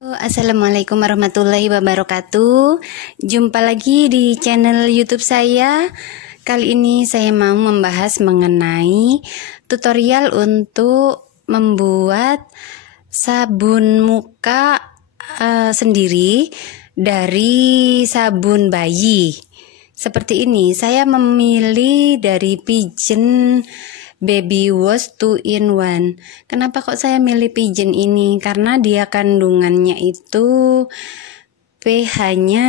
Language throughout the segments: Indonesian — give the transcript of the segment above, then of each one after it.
Assalamualaikum warahmatullahi wabarakatuh. Jumpa lagi di channel YouTube saya. Kali ini saya mau membahas mengenai tutorial untuk membuat sabun muka sendiri dari sabun bayi. Seperti ini, saya memilih dari Pigeon Baby Wash 2-in-1. Kenapa kok saya milih Pigeon ini? Karena dia kandungannya itu pH-nya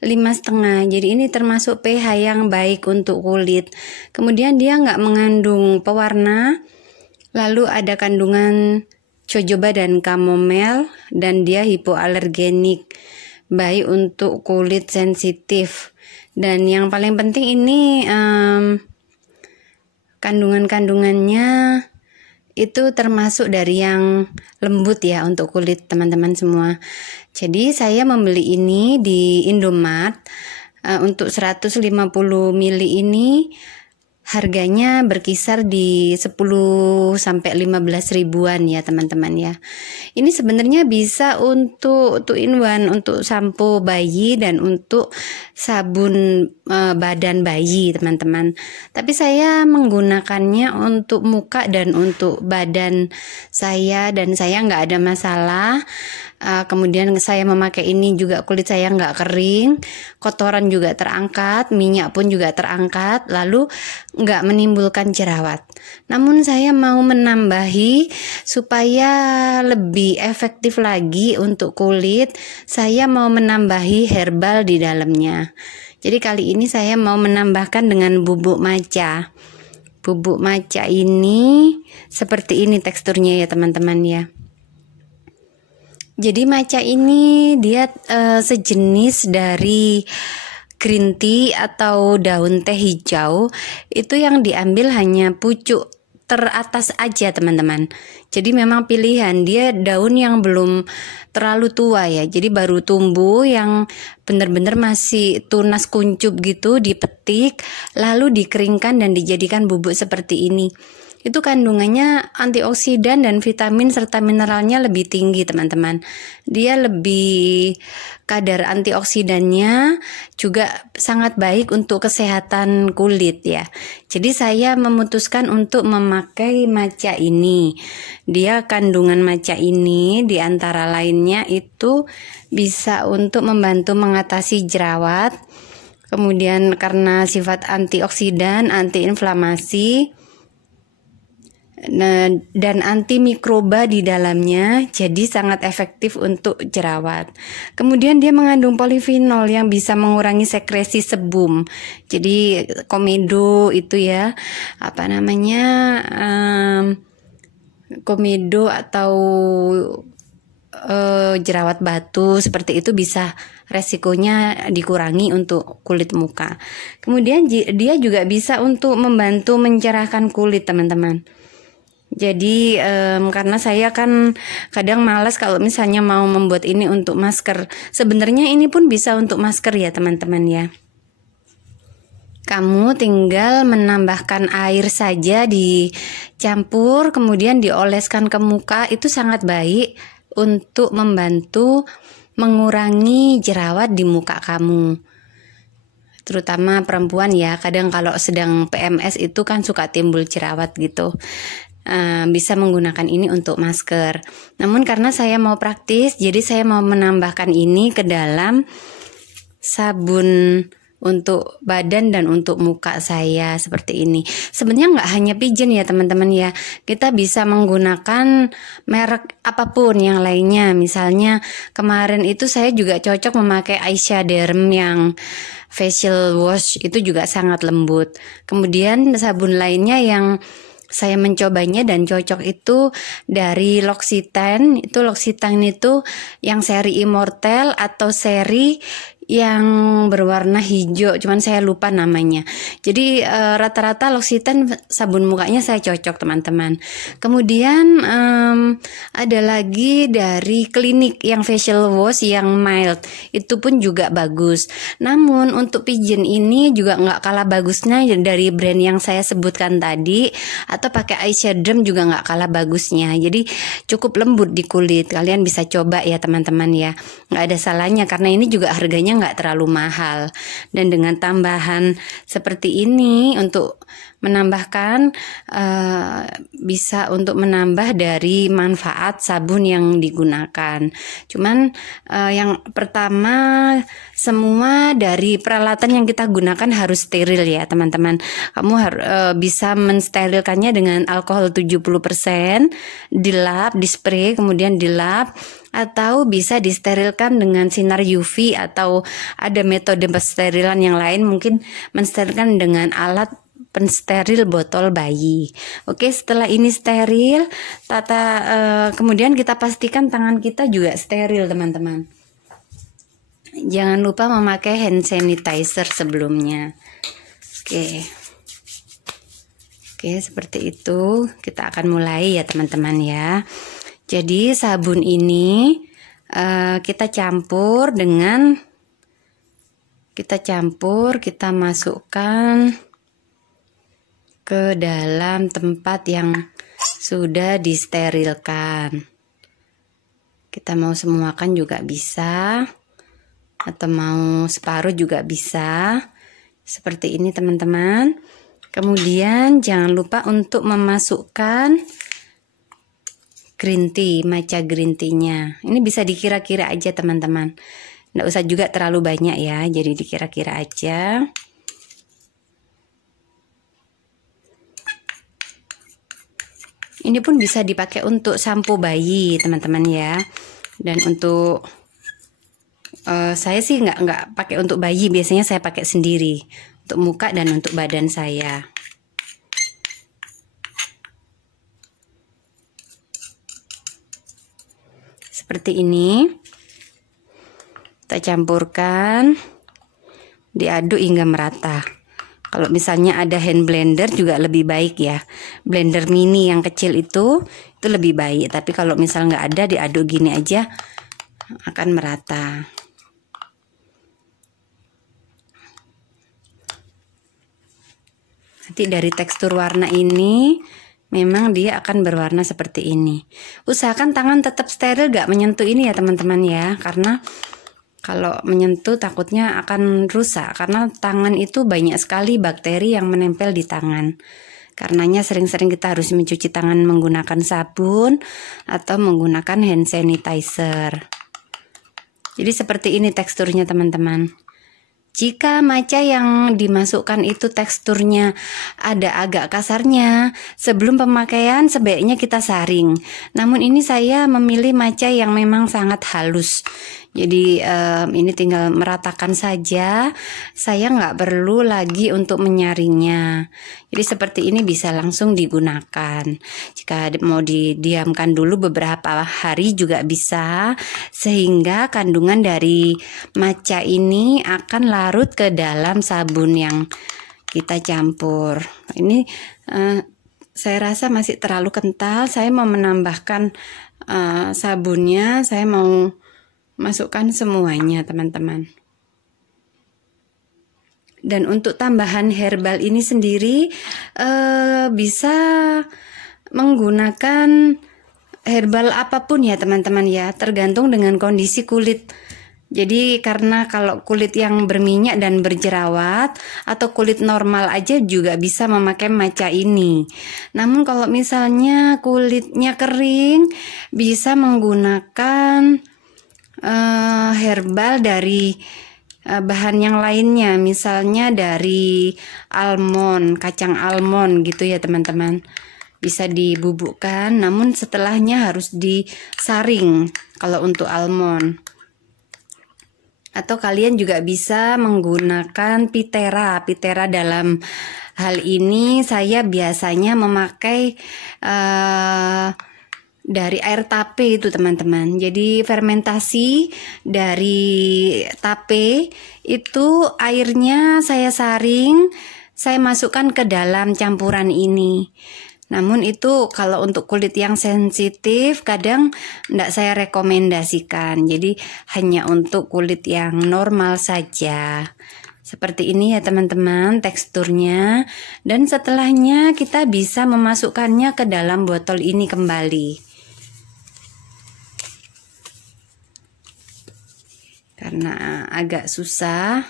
5,5. Jadi ini termasuk pH yang baik untuk kulit. Kemudian dia nggak mengandung pewarna. Lalu ada kandungan jojoba dan chamomile, dan dia hipoalergenik, baik untuk kulit sensitif. Dan yang paling penting ini kandungannya itu termasuk dari yang lembut ya untuk kulit teman-teman semua. Jadi saya membeli ini di Indomart untuk 150 ml ini harganya berkisar di 10 sampai 15 ribuan ya teman-teman ya. Ini sebenarnya bisa untuk 2-in-1, untuk sampo bayi dan untuk sabun badan bayi teman-teman. Tapi saya menggunakannya untuk muka dan untuk badan saya, dan saya nggak ada masalah. Kemudian saya memakai ini juga kulit saya nggak kering, kotoran juga terangkat, minyak pun juga terangkat, lalu nggak menimbulkan jerawat. Namun saya mau menambahi supaya lebih efektif lagi untuk kulit, saya mau menambahi herbal di dalamnya. Jadi kali ini saya mau menambahkan dengan bubuk matcha. Bubuk matcha ini seperti ini teksturnya ya teman-teman ya. Jadi matcha ini dia sejenis dari green tea atau daun teh hijau. Itu yang diambil hanya pucuk teratas aja teman-teman. Jadi memang pilihan, dia daun yang belum terlalu tua ya. Jadi baru tumbuh, yang benar-benar masih tunas kuncup gitu, dipetik lalu dikeringkan dan dijadikan bubuk seperti ini. Itu kandungannya antioksidan dan vitamin serta mineralnya lebih tinggi teman-teman. Dia lebih, kadar antioksidannya juga sangat baik untuk kesehatan kulit ya. Jadi saya memutuskan untuk memakai matcha ini. Dia kandungan matcha ini di antara lainnya itu bisa untuk membantu mengatasi jerawat. Kemudian karena sifat antioksidan, antiinflamasi, dan antimikroba di dalamnya, jadi sangat efektif untuk jerawat. Kemudian dia mengandung polifenol yang bisa mengurangi sekresi sebum. Jadi komedo itu ya, apa namanya, komedo atau jerawat batu seperti itu bisa resikonya dikurangi untuk kulit muka. Kemudian dia juga bisa untuk membantu mencerahkan kulit teman-teman. Jadi karena saya kan kadang malas kalau misalnya mau membuat ini untuk masker. Sebenarnya ini pun bisa untuk masker ya teman-teman ya. Kamu tinggal menambahkan air saja, dicampur kemudian dioleskan ke muka. Itu sangat baik untuk membantu mengurangi jerawat di muka kamu. Terutama perempuan ya, kadang kalau sedang PMS itu kan suka timbul jerawat gitu. Bisa menggunakan ini untuk masker. Namun karena saya mau praktis, jadi saya mau menambahkan ini ke dalam sabun untuk badan dan untuk muka saya seperti ini. Sebenarnya nggak hanya Pigeon ya teman-teman ya. Kita bisa menggunakan merek apapun yang lainnya. Misalnya kemarin itu saya juga cocok memakai Aisyah Derm yang facial wash, itu juga sangat lembut. Kemudian sabun lainnya yang saya mencobanya dan cocok itu dari L'Occitane. Itu L'Occitane itu yang seri Immortelle atau seri yang berwarna hijau, cuman saya lupa namanya. Jadi rata-rata L'Occitane sabun mukanya saya cocok teman-teman. Kemudian ada lagi dari Clinique yang facial wash yang mild, itu pun juga bagus. Namun untuk Pigeon ini juga nggak kalah bagusnya dari brand yang saya sebutkan tadi, atau pakai eyeshadow juga nggak kalah bagusnya. Jadi cukup lembut di kulit. Kalian bisa coba ya teman-teman ya, nggak ada salahnya karena ini juga harganya nggak terlalu mahal. Dan dengan tambahan seperti ini untuk menambahkan bisa untuk menambah dari manfaat sabun yang digunakan. Cuman yang pertama, semua dari peralatan yang kita gunakan harus steril ya teman-teman. Kamu bisa mensterilkannya dengan alkohol 70%, dilap, dispray, kemudian dilap, atau bisa disterilkan dengan sinar UV, atau ada metode pensterilan yang lain, mungkin mensterilkan dengan alat pensteril botol bayi. Oke, setelah ini steril, kemudian kita pastikan tangan kita juga steril teman-teman. Jangan lupa memakai hand sanitizer sebelumnya. Oke, seperti itu. Kita akan mulai ya teman-teman ya. Jadi sabun ini kita masukkan ke dalam tempat yang sudah disterilkan. Kita mau semuakan juga bisa, atau mau separuh juga bisa. Seperti ini teman-teman. Kemudian jangan lupa untuk memasukkan green tea, matcha green tea-nya. Ini bisa dikira-kira aja teman-teman. Nggak usah juga terlalu banyak ya, jadi dikira-kira aja. Ini pun bisa dipakai untuk sampo bayi teman-teman ya. Dan untuk saya sih nggak pakai untuk bayi, biasanya saya pakai sendiri untuk muka dan untuk badan saya. Seperti ini, kita campurkan, diaduk hingga merata. Kalau misalnya ada hand blender juga lebih baik ya, blender mini yang kecil itu lebih baik. Tapi kalau misal nggak ada, diaduk gini aja akan merata. Nanti dari tekstur warna ini memang dia akan berwarna seperti ini. Usahakan tangan tetap steril, gak menyentuh ini ya teman-teman ya, karena kalau menyentuh takutnya akan rusak, karena tangan itu banyak sekali bakteri yang menempel di tangan. Karenanya sering-sering kita harus mencuci tangan menggunakan sabun atau menggunakan hand sanitizer. Jadi seperti ini teksturnya teman-teman. Jika matcha yang dimasukkan itu teksturnya ada agak kasarnya, sebelum pemakaian sebaiknya kita saring. Namun ini saya memilih matcha yang memang sangat halus. Jadi ini tinggal meratakan saja, saya nggak perlu lagi untuk menyaringnya. Jadi seperti ini bisa langsung digunakan. Jika mau didiamkan dulu beberapa hari juga bisa, sehingga kandungan dari matcha ini akan larut ke dalam sabun yang kita campur. Ini saya rasa masih terlalu kental, saya mau menambahkan sabunnya, saya mau masukkan semuanya teman-teman. Dan untuk tambahan herbal ini sendiri bisa menggunakan herbal apapun ya teman-teman ya, tergantung dengan kondisi kulit. Jadi karena kalau kulit yang berminyak dan berjerawat atau kulit normal aja juga bisa memakai matcha ini. Namun kalau misalnya kulitnya kering, bisa menggunakan herbal dari bahan yang lainnya, misalnya dari almond, kacang almond gitu ya teman-teman. Bisa dibubukkan, namun setelahnya harus disaring kalau untuk almond. Atau kalian juga bisa menggunakan pitera. Pitera dalam hal ini saya biasanya memakai dari air tape itu teman-teman. Jadi fermentasi dari tape itu airnya saya saring, saya masukkan ke dalam campuran ini. Namun itu kalau untuk kulit yang sensitif kadang tidak saya rekomendasikan. Jadi hanya untuk kulit yang normal saja. Seperti ini ya teman-teman teksturnya, dan setelahnya kita bisa memasukkannya ke dalam botol ini kembali. Karena agak susah.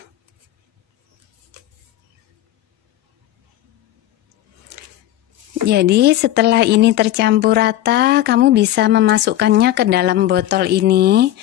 Jadi setelah ini tercampur rata, kamu bisa memasukkannya ke dalam botol ini.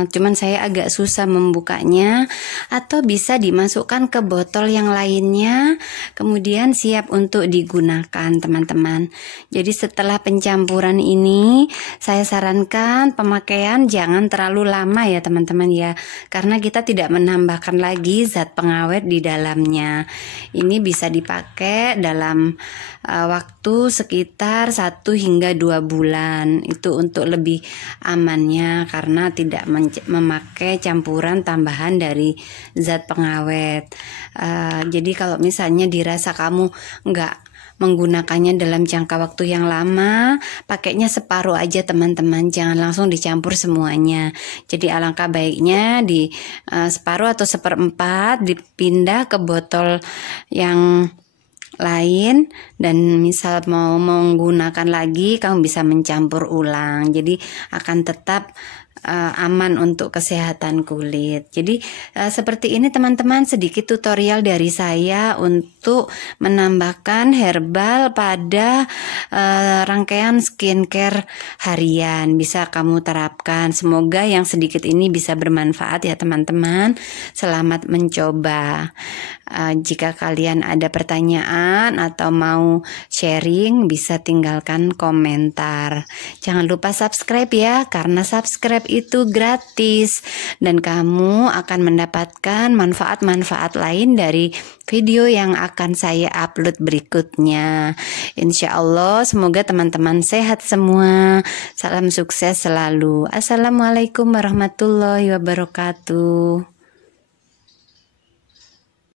Cuman saya agak susah membukanya, atau bisa dimasukkan ke botol yang lainnya kemudian siap untuk digunakan teman-teman. Jadi setelah pencampuran ini saya sarankan pemakaian jangan terlalu lama ya teman-teman ya, karena kita tidak menambahkan lagi zat pengawet di dalamnya. Ini bisa dipakai dalam waktu sekitar 1 hingga 2 bulan, itu untuk lebih amannya karena tidak memakai campuran tambahan dari zat pengawet. Jadi kalau misalnya dirasa kamu nggak menggunakannya dalam jangka waktu yang lama, pakainya separuh aja teman-teman, jangan langsung dicampur semuanya. Jadi alangkah baiknya di separuh atau 1/4 dipindah ke botol yang lain, dan misal mau menggunakan lagi kamu bisa mencampur ulang, jadi akan tetap aman untuk kesehatan kulit. Jadi seperti ini teman-teman, sedikit tutorial dari saya untuk menambahkan herbal pada rangkaian skincare harian. Bisa kamu terapkan, semoga yang sedikit ini bisa bermanfaat ya teman-teman. Selamat mencoba. Jika kalian ada pertanyaan atau mau sharing, bisa tinggalkan komentar. Jangan lupa subscribe ya, karena subscribe itu gratis dan kamu akan mendapatkan manfaat-manfaat lain dari video yang akan saya upload berikutnya. Insya Allah semoga teman-teman sehat semua. Salam sukses selalu. Assalamualaikum warahmatullahi wabarakatuh.